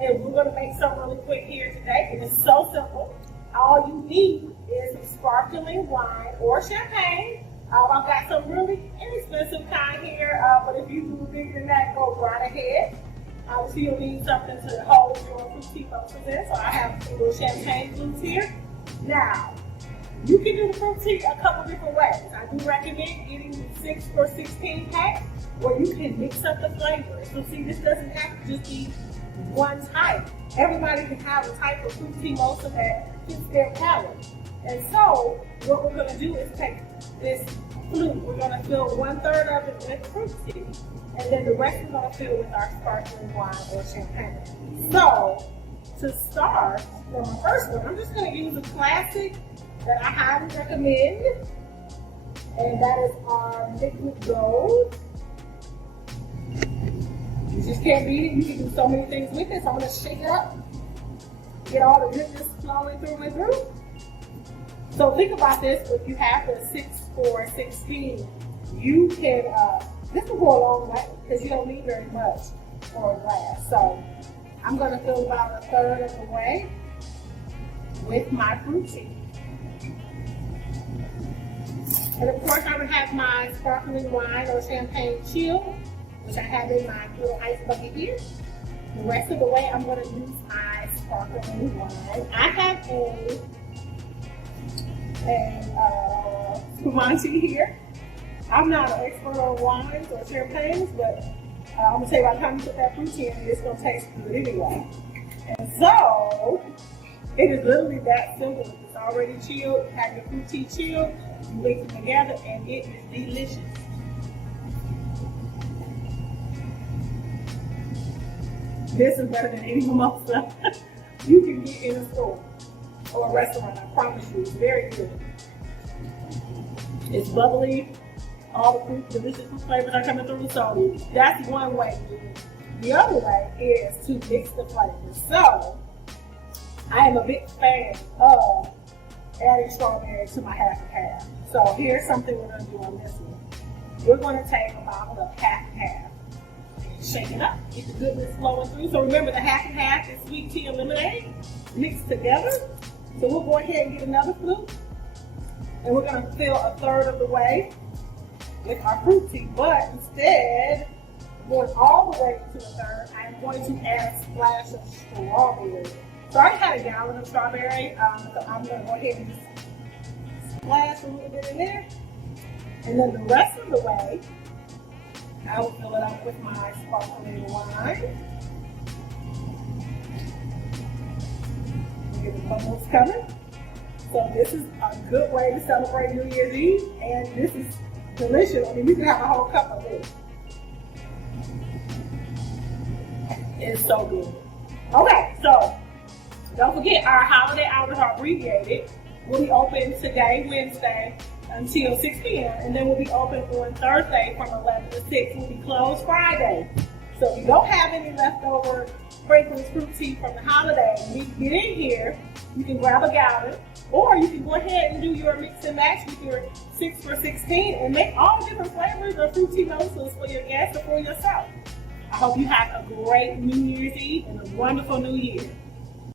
And we're going to make some really quick here today. And it's so simple. All you need is sparkling wine or champagne. I've got some really inexpensive kind here, but if you do bigger than that, go right ahead. Obviously, you'll need something to hold your Fruit Tea Mimosas in, so I have some little champagne flutes here. Now, you can do the Fruit Tea a couple different ways. I do recommend getting the 6 or 16 pack, where you can mix up the flavors. So see, this doesn't have to just be one type. Everybody can have a type of Fruit Tea Mimosa that fits their palate. And so, what we're going to do is take this flute, we're going to fill 1/3 of it with fruit tea, and then the rest we're going to fill with our sparkling wine or champagne. So, to start, for my first one, I'm just going to use a classic that I highly recommend, and that is our liquid gold. You just can't beat it. You can do so many things with it. So I'm going to shake it up, get all the goodness flowing through and through. So think about this. If you have the 6 or 16, you can, this will go a long way because you don't need very much for a glass. So I'm going to fill about 1/3 of the way with my fruit tea. And of course I would have my sparkling wine or champagne chilled, which I have in my little ice bucket here. The rest of the way I'm going to use my sparkling wine. I have a spumante here. I'm not an expert on wines or champagnes, but I'm going to tell you by the time you put that fruit tea in, it's going to taste good anyway. And so, it is literally that simple. It's already chilled, you have your fruit tea chilled, you mix them together, and it is delicious. This is better than any mimosa you can get in a store or a restaurant. I promise you, it's very good. It's bubbly. All the fruit, delicious fruit flavors are coming through. So that's one way to do it. The other way is to mix the flavors. So I am a big fan of adding strawberry to my half and half. So here's something we're going to do on this one. We're going to take a bottle of half and half. Shake it up, get the goodness flowing through. So remember, the half and half is sweet tea and lemonade mixed together. So we'll go ahead and get another flute, and we're going to fill 1/3 of the way with our fruit tea. But instead of going all the way to 1/3, I am going to add a splash of strawberry. So I had a gallon of strawberry, so I'm going to go ahead and just splash a little bit in there. And then the rest of the way, I will fill it up with my sparkling wine. Get the bubbles coming. So this is a good way to celebrate New Year's Eve, and this is delicious. I mean, you can have a whole cup of this. It's so good. Okay, so don't forget our holiday hours are abbreviated. We'll be open today, Wednesday, until 6 p.m. and then we'll be open on Thursday from 11 to 6. We'll be closed Friday. So if you don't have any leftover Franklin's fruit tea from the holiday, when you get in here, you can grab a gallon, or you can go ahead and do your mix and match with your 6 for 16 and make all different flavors of Fruit Tea Mimosas for your guests or for yourself. I hope you have a great New Year's Eve and a wonderful New Year.